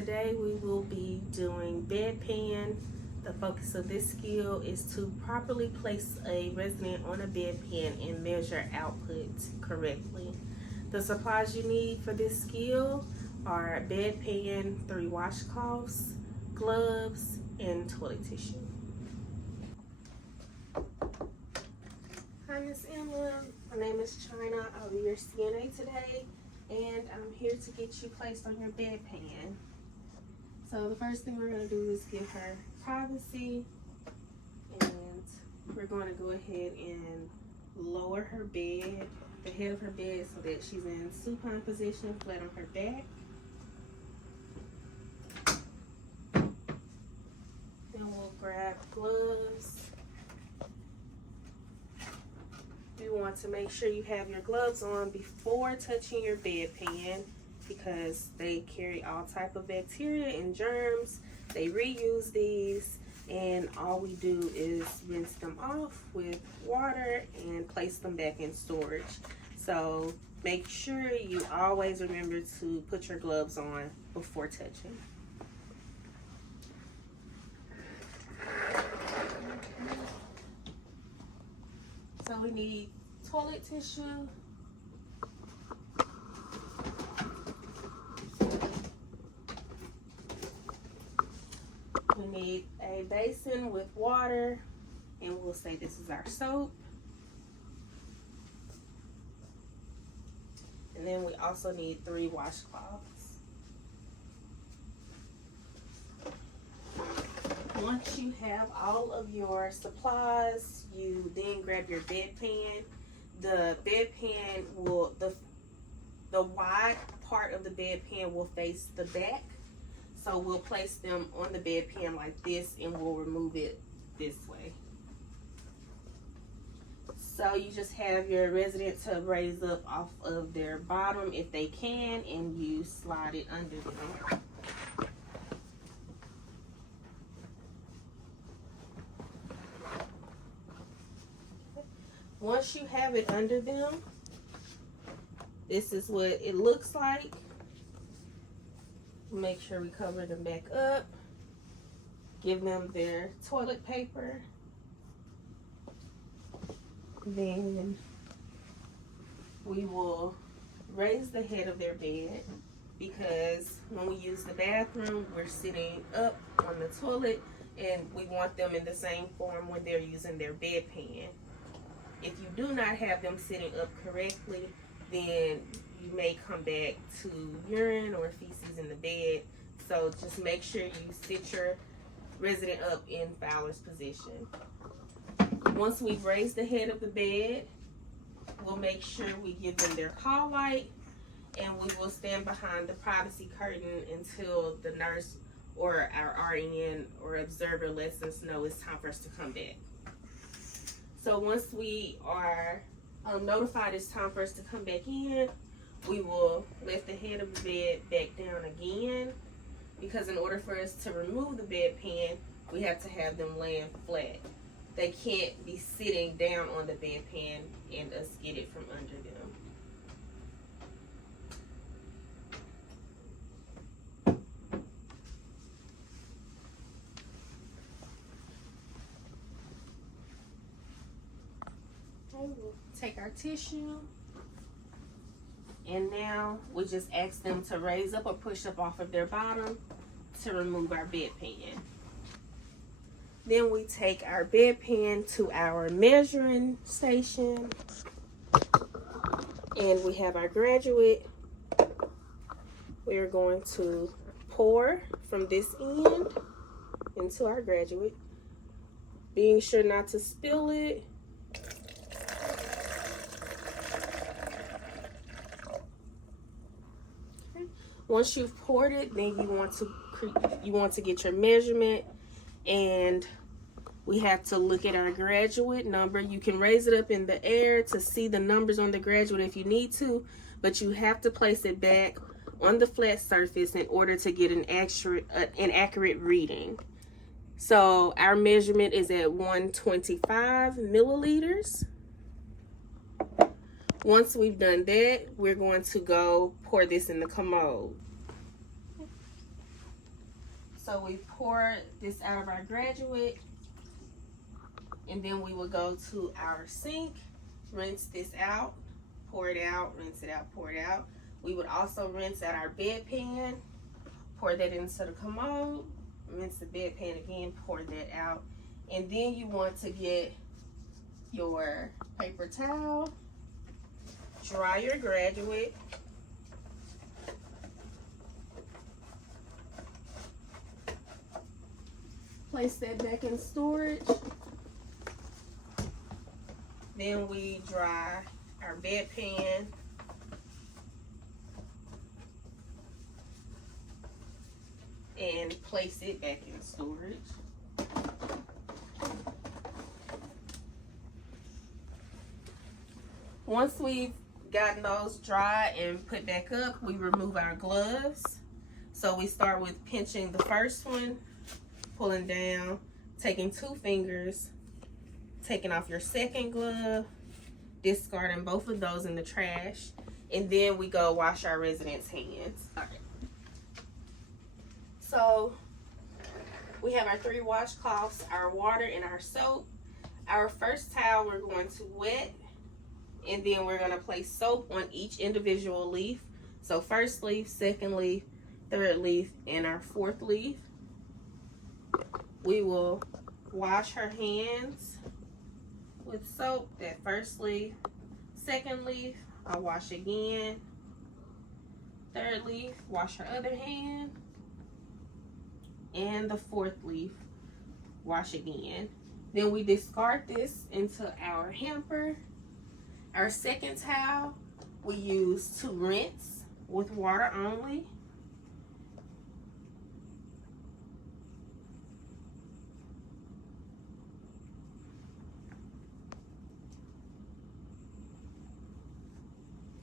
today we will be doing bedpan. The focus of this skill is to properly place a resident on a bedpan and measure output correctly. The supplies you need for this skill are bedpan, 3 washcloths, gloves, and toilet tissue. Hi, Miss Emma. My name is Chyna. I'll be your CNA today, and I'm here to get you placed on your bedpan. So the first thing we're going to do is give her privacy, and we're going to go ahead and lower her bed, the head of her bed, so that she's in supine position, flat on her back. Then we'll grab gloves. You want to make sure you have your gloves on before touching your bedpan, because they carry all type of bacteria and germs. They reuse these, and all we do is rinse them off with water and place them back in storage. So make sure you always remember to put your gloves on before touching. So we need toilet tissue, we need a basin with water, and we'll say this is our soap. And then we also need 3 washcloths. Once you have all of your supplies, you then grab your bedpan. The bedpan will, the wide part of the bedpan will face the back. So we'll place them on the bedpan like this, and we'll remove it this way. So you just have your resident to raise up off of their bottom if they can, and you slide it under them. Once you have it under them, this is what it looks like. Make sure we cover them back up. Give them their toilet paper. Then we will raise the head of their bed, because when we use the bathroom, we're sitting up on the toilet, and we want them in the same form when they're using their bedpan. If you do not have them sitting up correctly, then you may come back to urine or feces in the bed. So just make sure you sit your resident up in Fowler's position. Once we've raised the head of the bed, we'll make sure we give them their call light, and we will stand behind the privacy curtain until the nurse or our RN or observer lets us know it's time for us to come back. So once we are notified it's time for us to come back in, we will lift the head of the bed back down again, because in order for us to remove the bedpan, we have to have them laying flat. They can't be sitting down on the bedpan and us get it from under them. Okay, we'll take our tissue, and now we just ask them to raise up or push up off of their bottom to remove our bedpan. Then we take our bedpan to our measuring station, and we have our graduate. We're going to pour from this end into our graduate, being sure not to spill it. Once you've poured it, then you want to get your measurement, and we have to look at our graduate number. You can raise it up in the air to see the numbers on the graduate if you need to, but you have to place it back on the flat surface in order to get an accurate reading. So our measurement is at 125 milliliters. Once we've done that, we're going to go pour this in the commode. So we pour this out of our graduate, and then we will go to our sink, rinse this out, pour it out, rinse it out, pour it out. We would also rinse out our bedpan, pour that into the commode, rinse the bedpan again, pour that out. And then you want to get your paper towel, dry your graduate, place that back in storage. Then we dry our bedpan. And place it back in storage. Once we've gotten those dry and put back up, we remove our gloves. So we start with pinching the first one, pulling down, taking 2 fingers, taking off your second glove, discarding both of those in the trash, and then we go wash our residents' hands. All right. So we have our 3 washcloths, our water, and our soap. Our first towel we're going to wet, and then we're going to place soap on each individual leaf. So first leaf, second leaf, third leaf, and our 4th leaf. We will wash her hands with soap. That first leaf, second leaf, I'll wash again. Third leaf, wash her other hand. And the 4th leaf, wash again. Then we discard this into our hamper. Our second towel we use to rinse with water only.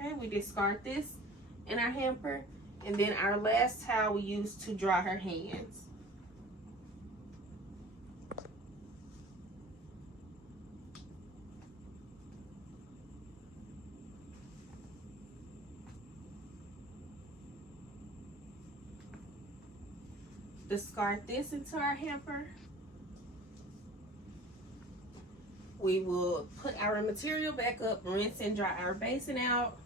Okay, we discard this in our hamper. And then our last towel we use to dry her hands. Discard this into our hamper. We will put our material back up, rinse and dry our basin out.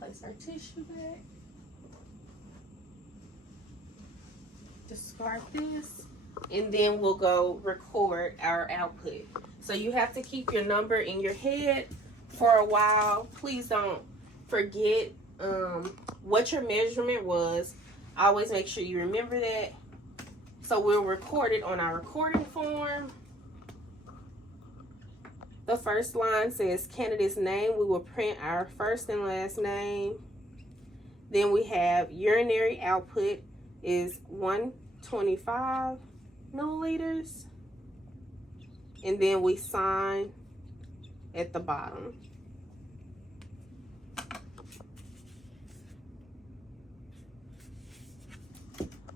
Place our tissue back. Discard this. And then we'll go record our output. So you have to keep your number in your head for a while. Please don't forget what your measurement was. Always make sure you remember that. So we'll record it on our recording form. The first line says candidate's name. We will print our first and last name. Then we have urinary output is 125 milliliters. And then we sign at the bottom.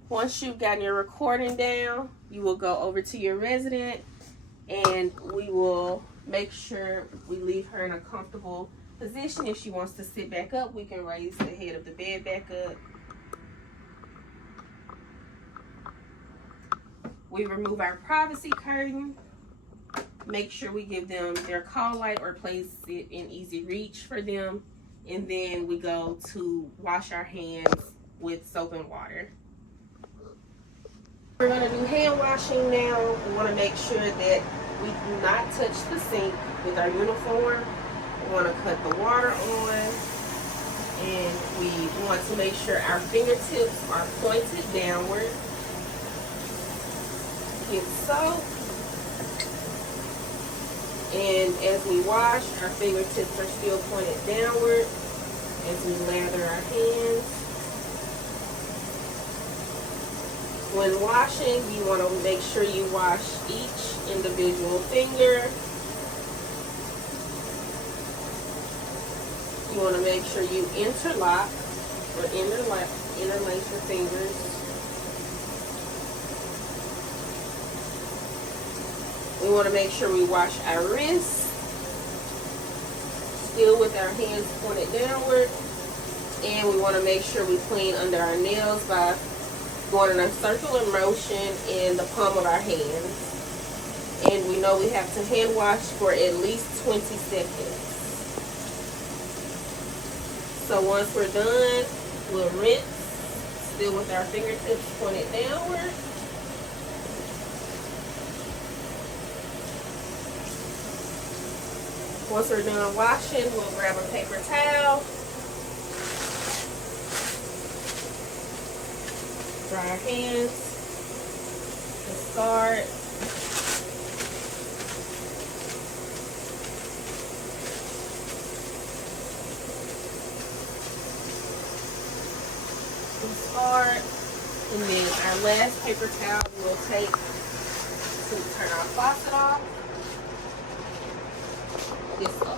Once you've gotten your recording down, you will go over to your resident and we will make sure we leave her in a comfortable position. If she wants to sit back up, we can raise the head of the bed back up. We remove our privacy curtain. Make sure we give them their call light or place it in easy reach for them. And then we go to wash our hands with soap and water. We're going to do hand washing now. We want to make sure that we do not touch the sink with our uniform. We want to cut the water on. And we want to make sure our fingertips are pointed downward. Get soap. And as we wash, our fingertips are still pointed downward as we lather our hands. When washing, you want to make sure you wash each individual finger. You want to make sure you interlock or interlace your fingers. We want to make sure we wash our wrists with our hands pointed downward. And we want to make sure we clean under our nails by going in a circular motion in the palm of our hands. And we know we have to hand wash for at least 20 seconds. So once we're done, we'll rinse, still with our fingertips pointed downward. Once we're done washing, we'll grab a paper towel, dry our hands, discard. And then our last paper towel we'll take to turn our faucet off. This